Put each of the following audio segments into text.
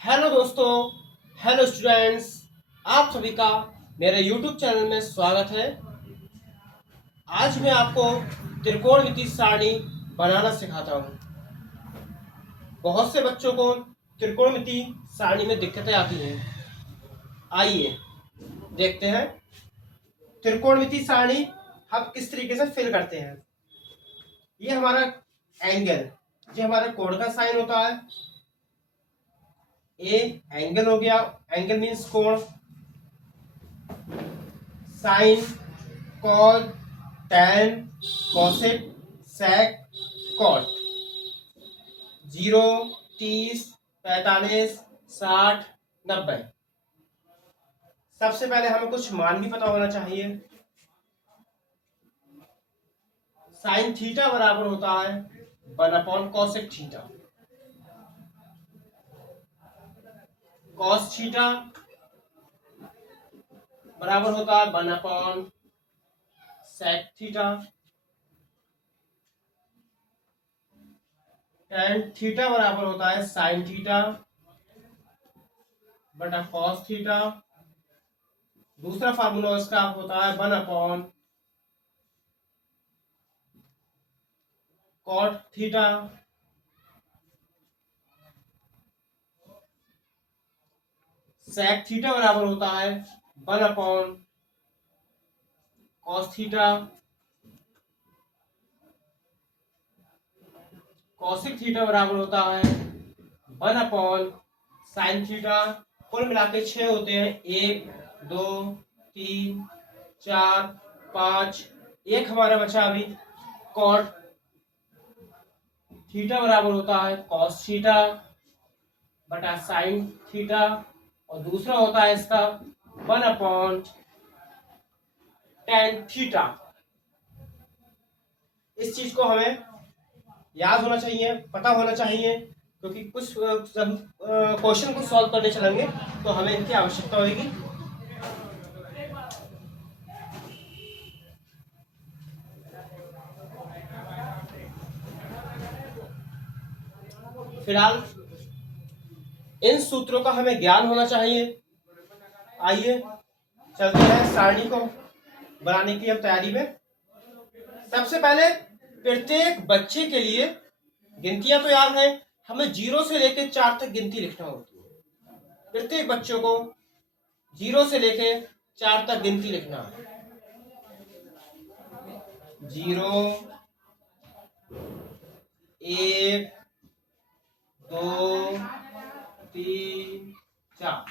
Hello दोस्तों, hello students, आप सभी का मेरे YouTube चैनल में स्वागत है। आज मैं आपको त्रिकोणमितीय सारणी बनाना सिखाता हूँ। बहुत से बच्चों को त्रिकोणमितीय सारणी में दिक्कतें आती हैं। आइए देखते हैं त्रिकोणमितीय सारणी हम किस तरीके से फिल करते हैं। ये हमारा एंगल, ये हमारा कोण का साइन होता है। ए एंगल हो गया, एंगल मीन्स कोण। साइन, कॉस, टैन, कॉसेक, सेक, कॉट। 0, 30, 45, 60, 90। सबसे पहले हमें कुछ मान भी पता होना चाहिए। साइन थीटा बराबर होता है 1/cosec थीटा। कॉस थीटा बराबर होता है 1/sec थीटा। tan थीटा बराबर होता है साइन थीटा बटा कॉस थीटा। दूसरा फार्मूला इसका होता है 1/cot थीटा। sec थीटा बराबर होता है 1/cos थीटा। cosec थीटा बराबर होता है 1/sin थीटा। कुल मिला के 6 होते हैं। 1, 2, 3, 4, 5, एक हमारा बचा अभी। cot थीटा बराबर होता है cos थीटा बटा sin थीटा। और दूसरा होता है इसका 1/tan थीटा। इस चीज को हमें याद होना चाहिए, पता होना चाहिए, क्योंकि कुछ क्वेश्चन को सॉल्व करने चलेंगे तो हमें इनकी आवश्यकता होगी। फिलहाल इन सूत्रों का हमें ज्ञान होना चाहिए। आइए चलते हैं सारणी को बनाने की हम तैयारी में। सबसे पहले प्रत्येक बच्चे के लिए गिनतियां तो याद है, हमें 0 से लेकर 4 तक गिनती लिखना होती है। प्रत्येक बच्चों को 0 से लेकर 4 तक गिनती लिखना है। 0, 1, 2, 3, 4।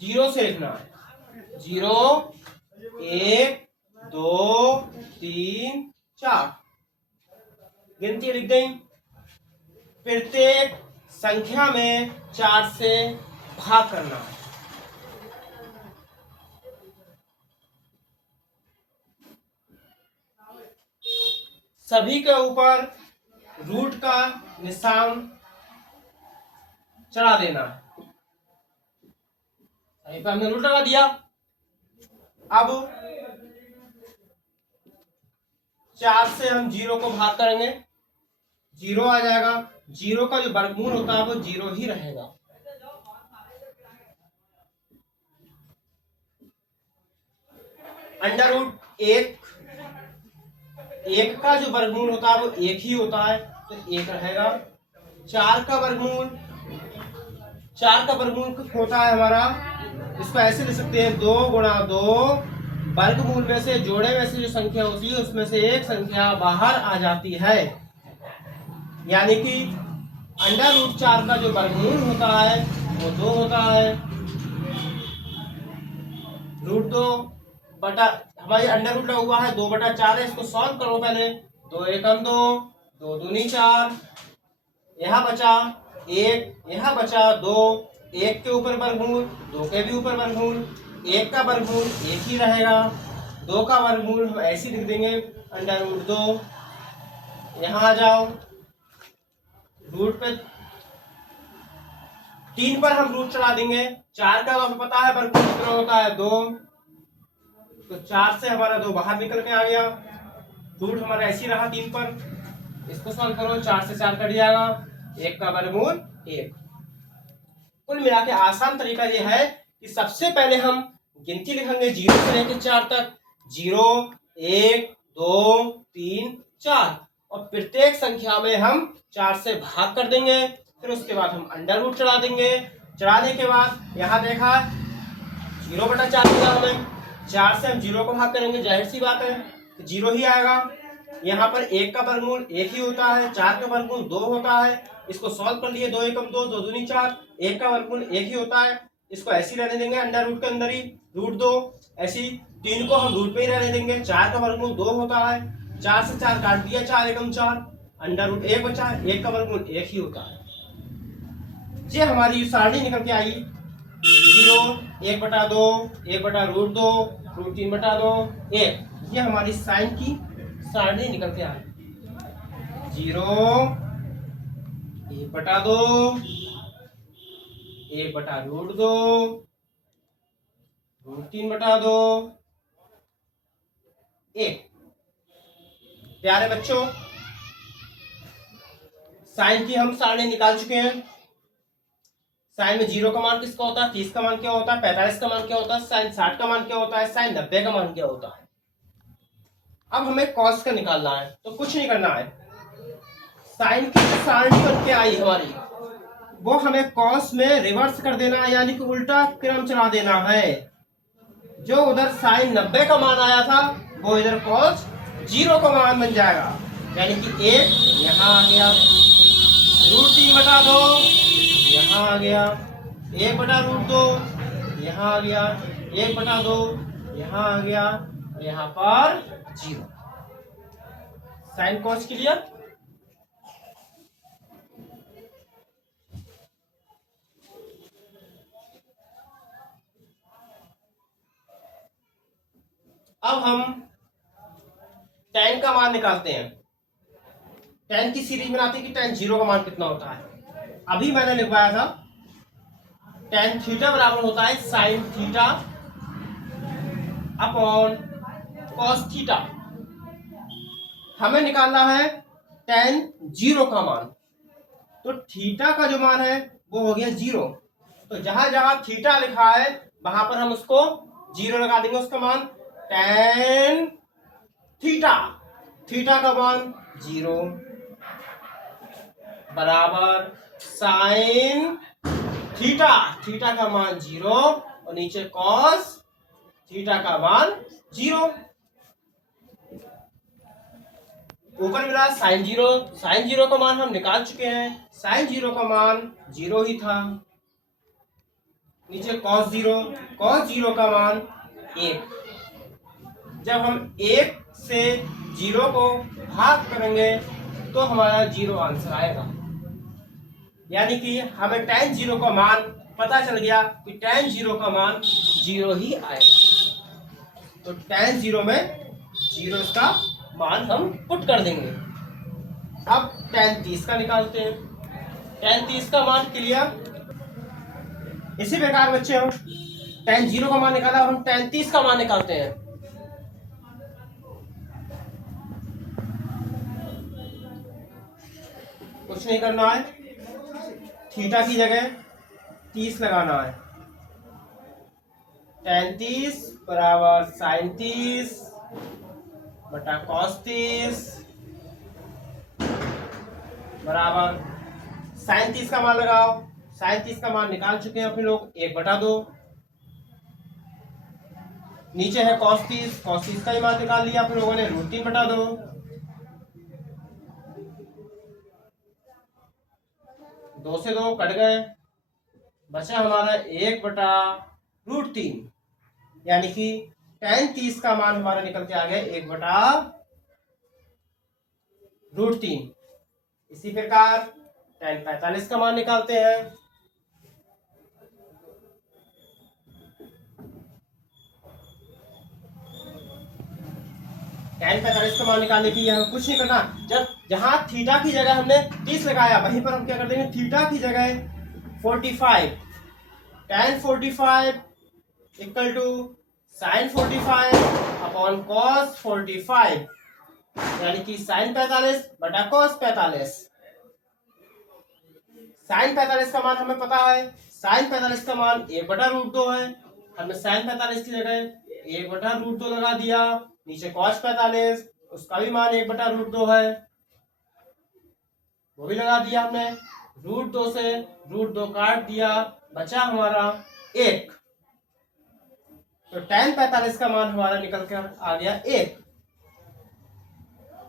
0 से लिखना है। 0, 1, 2, 3, 4 गिनती लिख गई। प्रत्येक संख्या में 4 से भाग करना है। सभी के ऊपर रूट का निशान चढ़ा देना है। सही पे हमने रूट लगा दिया। अब 4 से हम 0 को भाग करेंगे, 0 आ जाएगा। 0 का जो वर्गमूल होता है वो 0 ही रहेगा। अंडर रूट 1 का जो वर्गमूल होता है वो 1 ही होता है, तो 1 रहेगा। 4 का वर्गमूल होता है हमारा, इसको ऐसे लिख सकते हैं 2 गुणा 2। वर्गमूल में से, जोड़े में से जो संख्या होती है उसमें से एक संख्या बाहर आ जाती है, यानी कि अंडर रूट 4 का जो वर्गमूल होता है वो 2 होता है। रूट 2 बटा, हमारी अंडर रूट लगा हुआ है 2/4 है। इसको सॉल्व करो पहले। 2 एकम 2, 2 दूनी 4, यहाँ बचा 1, यहाँ बचा 2। 1 के ऊपर वर्गमूल, 2 के भी ऊपर वर्गमूल। 1 का वर्गमूल 1 ही रहेगा। 2 का वर्गमूल हम ऐसे लिख देंगे अंडर रूट 2। यहाँ आ जाओ, रूट पे 3 पर हम रूट चला देंगे। 4 का हमें पता है वर्गमूल कितना होता है 2, तो 4 से हमारा 2 बाहर निकल के आ गया। रूट हमारा ऐसे ही रहा 3 पर। इसको सॉल्व करो, 4 से 4 कट जाएगा, 1 का वर्गमूल 1। कुल मिला के आसान तरीका ये है कि सबसे पहले हम गिनती लिखेंगे 0 से लेकर 4 तक। 0 1 2 3 4 और प्रत्येक संख्या में हम 4 से भाग कर देंगे। फिर उसके बाद हम अंडर रूट चढ़ा देंगे। चढ़ाने के बाद यहाँ देखा 0/4 मिला हमें। 4 से हम 0 को भाग करेंगे, जाहिर सी बात है 0 ही आएगा। यहाँ पर 1 का वर्गमूल 1 ही होता है, 4 का वर्गमूल 2 होता है। इसको सॉल्व कर लिए, 2 एकम 2, 2 दूनी 4, 1 का वर्गमूल 1 ही होता है। इसको ऐसे ही रहने देंगे अंडर रूट के अंदर ही, √2। ऐसी 3 को हम रूट पे ही रहने देंगे। 4 का वर्गमूल 2 होता है, 4 से 4 काट दिया, 4 एकम 4, अंडर रूट 1 बचा, 1 का वर्गमूल 1 ही होता है। ये हमारी सारणी निकल के आई 0 1/2 1/√2 √3/2 1। ये हमारी साइन की सारणी निकल के आई 0 1/2 1/√2 √3/2 1। प्यारे बच्चों, साइन की हम सारणी निकाल चुके हैं। साइन में 0 का मान किसका होता है, 30 का मान क्या होता है, 45 का मान क्या होता है, साइन 60 का मान क्या होता है, साइन 90 का मान क्या होता है। अब हमें कॉस का निकालना है, तो कुछ नहीं करना है। साइन की सारणी बन के आई हमारी, वो हमें कॉस में रिवर्स कर देना है, यानी कि उल्टा क्रम चला देना है। जो उधर साइन 90 का मान आया था वो इधर कॉस 0 का मान बन जाएगा, यानी कि 1 यहाँ आ गया, √3/2 यहाँ आ गया, 1/√2 यहाँ आ गया, 1/2 यहाँ आ गया, यहाँ पर 0। Sine cos clear. अब हम tan का मान निकालते हैं। tan की सीरीज बनाते हैं कि tan 0 का मान कितना होता है। अभी मैंने लिखवाया था tan थीटा बराबर होता है sin theta upon cos theta. हमें निकालना है tan 0 का मान, तो थीटा का जो मान है वो हो गया 0। तो जहां जहां थीटा लिखा है वहां पर हम उसको 0 लगा देंगे, उसका मान tan थीटा, थीटा का मान 0 बराबर साइन थीटा, थीटा का मान 0 और नीचे कॉस थीटा का मान 0। ऊपर मिला साइन 0, साइन 0 का मान हम निकाल चुके हैं। साइन 0 का मान 0 ही था। नीचे कॉस 0, कॉस 0 का मान 1। जब हम 1 से 0 को भाग करेंगे तो हमारा 0 आंसर आएगा, यानी कि हमें tan 0 का मान पता चल गया कि tan 0 का मान 0 ही आएगा। तो tan 0 में 0 का मान हम पुट कर देंगे। अब tan 30 का निकालते हैं। tan 30 का मान क्लियर। इसी प्रकार बच्चे हम tan 0 का मान निकाला, हम tan 30 का मान निकालते हैं। कुछ नहीं करना है, थीटा की जगह 30 लगाना है। tan 30 बराबर साइन 30 बटा cos 30 बराबर साइन 30 का मान लगाओ। साइन 30 का मान निकाल चुके हैं अपने लोग, 1/2। नीचे है cos 30, cos 30 का ही मान निकाल लिया आप लोगों ने, √3/2। 2 से 2 कट गए, बचा हमारा 1/√3, यानी कि tan 30 का मान हमारा निकल के आ गया 1/√3। इसी प्रकार tan 45 का मान निकालते हैं। tan 45 का मान निकालने के लिए हमें कुछ नहीं करना। जब जहां थीटा की जगह हमने 30 लगाया वहीं पर हम क्या कर देंगे, थीटा की जगह 45, tan 45 equal to sine 45 upon cos 45, यानी कि साइन 45 बटा cos 45। साइन 45 का मान हमें पता है, साइन 45 का मान 1/√2 है। हमने साइन 45 की जगह 1/√2 लगा दिया। नीचे कॉस 45 उसका भी मान 1/√2 है, वो भी लगा दिया हमने। √2 से √2 काट दिया, बचा हमारा 1। तो tan 45 का मान हमारा निकल कर आ गया 1।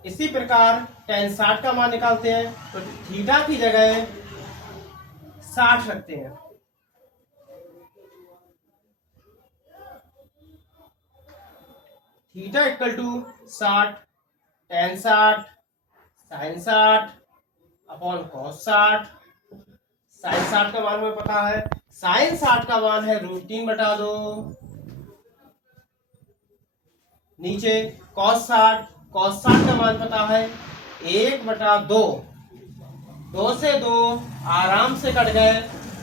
इसी प्रकार tan 60 का मान निकालते हैं, तो थीटा की जगह 60 रखते हैं। Theta equal to 60 tan 60 sin 60 upon cos 60। sin 60 का मान हमें पता है, sin 60 का मान है √3/2। नीचे cos 60 का मान पता है 1/2। 2 से 2 आराम से कट गए,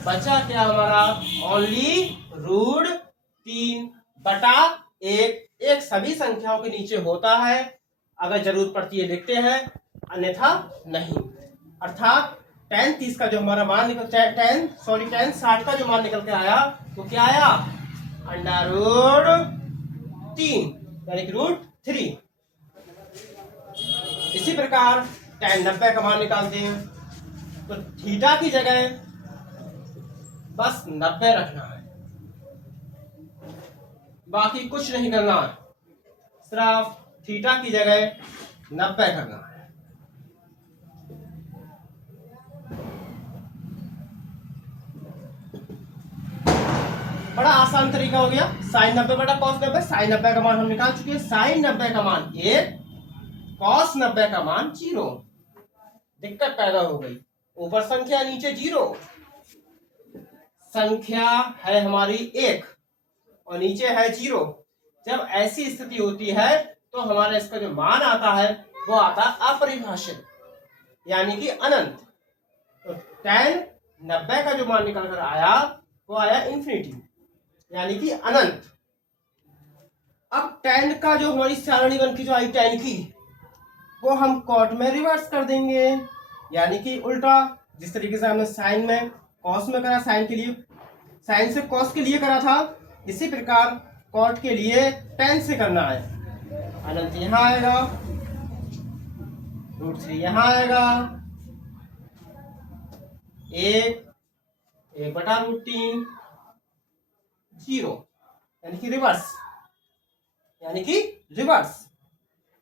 बचा क्या हमारा ओनली √3/1। एक सभी संख्याओं के नीचे होता है, अगर जरूरत पड़ती है लिखते हैं, अन्यथा नहीं। अर्थात tan 30 का जो हमारा मान निकल tan 60 का जो मान निकल के आया वो क्या आया, √3 यानी कि √3। इसी प्रकार tan 90 का मान निकालते हैं, तो थीटा की जगह बस 90 रखना है, बाकी कुछ नहीं करना है, सिर्फ थीटा की जगह 90 करना है। बड़ा आसान तरीका हो गया। sin 90/cos 90, sin 90 का मान हम निकाल चुके हैं। sin 90 का मान 1, cos 90 का मान 0। दिक्कत पैदा हो गई, ऊपर संख्या नीचे 0। संख्या है हमारी 1 और नीचे है 0। जब ऐसी स्थिति होती है तो हमारा इसका जो मान आता है वो आता अपरिभाषित, यानी कि अनंत। तो tan 90 का जो मान निकल कर आया वो आया इंफिनिटी, यानी कि अनंत। अब tan का जो हमारी सारणी बन की जो आई tan की, वो हम cot में रिवर्स कर देंगे, यानी कि उल्टा। जिस तरीके से हमने साइन में cos में करा, साइन के लिए साइन से cos के लिए करा था, इसी प्रकार cot के लिए tan से करना है। अनंत यहां आएगा, √3 यहां आएगा, 1/√3 0, यानी कि रिवर्स, यानी कि रिवर्स।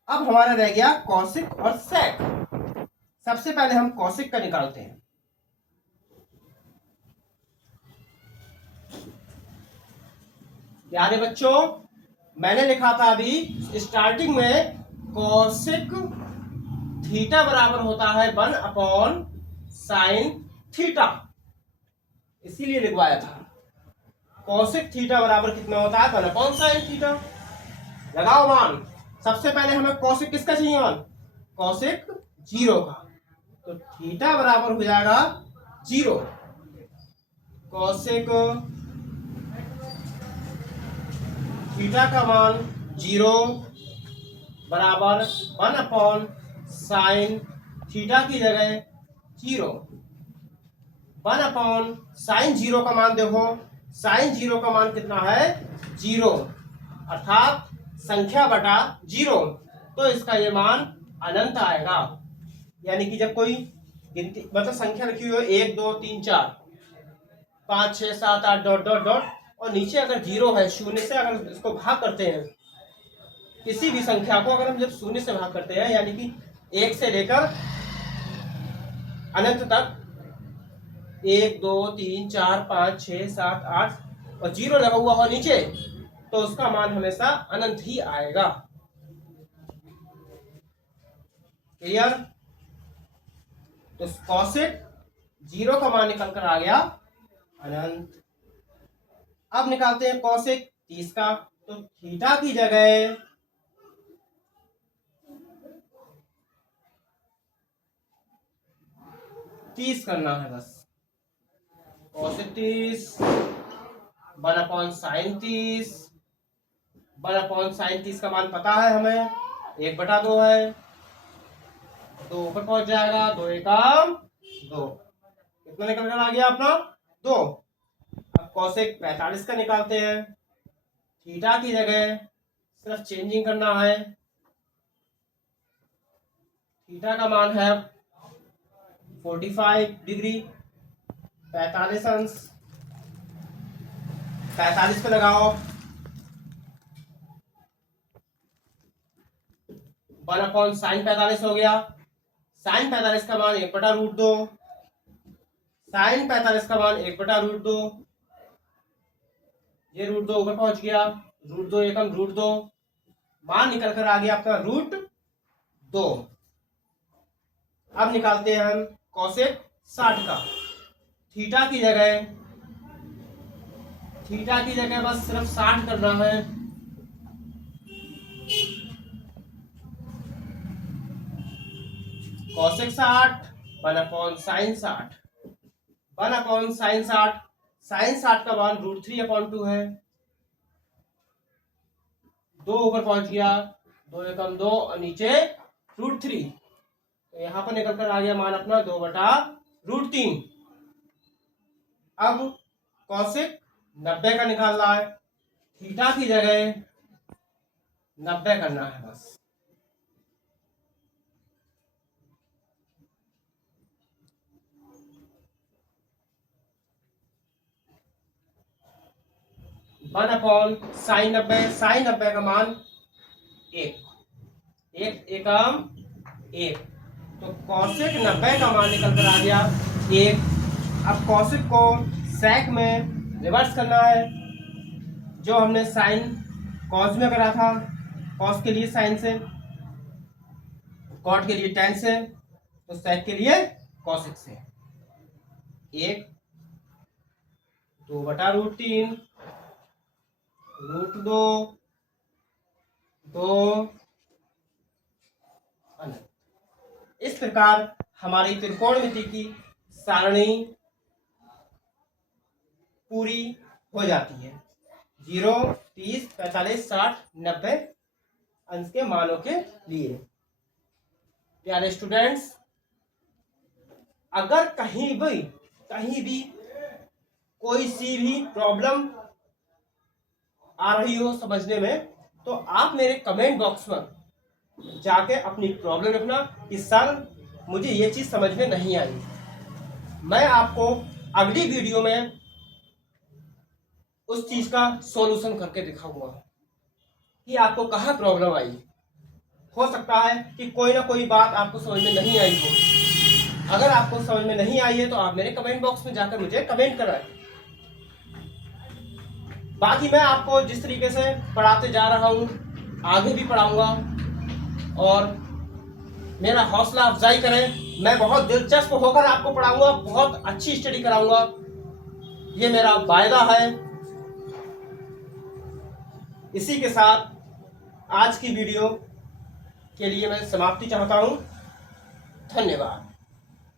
अब हमारा रह गया कॉसिक और सेक। सबसे पहले हम कॉसिक का निकालते हैं। प्यारे बच्चों, मैंने लिखा था अभी स्टार्टिंग में कॉसिक थीटा बराबर होता है 1/sin थीटा, इसीलिए लिखवाया था। कॉसिक थीटा बराबर कितना होता है, 1/sin थीटा। लगाओ मान। सबसे पहले हमें कॉसिक किसका चाहिए मान, कॉसिक 0 का। तो थीटा बराबर हो जाएगा 0। कॉसिक थीटा का मान 0 बराबर 1/sin थीटा की जगह 0। 1/sin 0 का मान देखो, sin 0 का मान कितना है, 0, अर्थात संख्या बटा 0। तो इसका ये मान अनंत आएगा। यानी कि जब कोई गिनती मतलब संख्या रखी हुई है 1 2 3 4 5 6 7 8 डॉट डॉट डॉट, और नीचे अगर 0 है, शून्य से अगर इसको भाग करते हैं, किसी भी संख्या को अगर हम जब शून्य से भाग करते हैं, यानी कि 1 से लेकर अनंत तक, 1 2 3 4 5 6 7 8 और 0 लगा हुआ हो नीचे, तो उसका मान हमेशा अनंत ही आएगा। क्लियर? तो कॉसिक 0 का मान निकल कर आ गया अनंत। अब निकालते हैं कॉसिक 30 का। तो थीटा की जगह 30 करना है बस। Cosec 30 1/sin 30। 1/sin 30 का मान पता है हमें, 1/2 है, 2 ऊपर पहुंच जाएगा, 2 एकम 2, कितना निकल कर आ गया अपना 2। अब कोसेक 45 का निकालते हैं। थीटा की जगह सिर्फ चेंजिंग करना है। थीटा का मान है 45 डिग्री, 45 अंश। 45 पे लगाओ 1/sin45 हो गया। sin45 का मान 1/√2। sin45 का मान 1/√2। ये √2 ऊपर पहुंच गया। √2 एकम √2, मान निकल कर आ गया आपका √2। अब निकालते हैं हम कोसेक 60 का। थीटा की जगह बस सिर्फ 60 करना है। Cosec 60 1/sin60। 1/sin60। sin60 का मान √3/2 है। 2 ऊपर पहुंच गया। 2 एकम 2 और नीचे √3, तो यहां पर निकल कर आ गया मान अपना 2/√3। अब कोसेक 90 का निकालना है। थीटा की जगह 90 करना है बस। वन अपॉन sin90 का मान 1 एकम 1, तो कोसेक 90 का मान निकल कर आ गया 1। अब कोसेक को सेक में रिवर्स करना है। जो हमने साइन कॉस में करा था, कॉस के लिए साइन से, कॉट के लिए टेन से, तो सेक के लिए कोसेक से। 1 2/√3 √2 2 अनंत। इस प्रकार हमारी त्रिकोणमिति की सारणी पूरी हो जाती है। 0 30 45 60 90 अंश के मानों के लिए। प्यारे स्टूडेंट्स, अगर कहीं भी कोई सी भी प्रॉब्लम आ रही हो समझने में, तो आप मेरे कमेंट बॉक्स में जाके अपनी प्रॉब्लम लिखना कि सर मुझे ये चीज समझ में नहीं आई। मैं आपको अगली वीडियो में उस चीज का सॉल्यूशन करके दिखाऊंगा कि आपको कहाँ प्रॉब्लम आई। हो सकता है कि कोई ना कोई बात आपको समझ में नहीं आई हो। अगर आपको समझ में नहीं आई है तो आप मेरे कमेंट बॉक्स में जाकर मुझे कमेंट कराएं। बाकी मैं आपको जिस तरीके से पढ़ाते जा रहा हूँ आगे भी पढ़ाऊंगा, और मेरा हौसला अफजाई करें। मैं बहुत दिलचस्प होकर आपको पढ़ाऊंगा, बहुत अच्छी स्टडी कराऊंगा, ये मेरा वायदा है। इसी के साथ आज की वीडियो के लिए मैं समाप्ति चाहता हूं। धन्यवाद।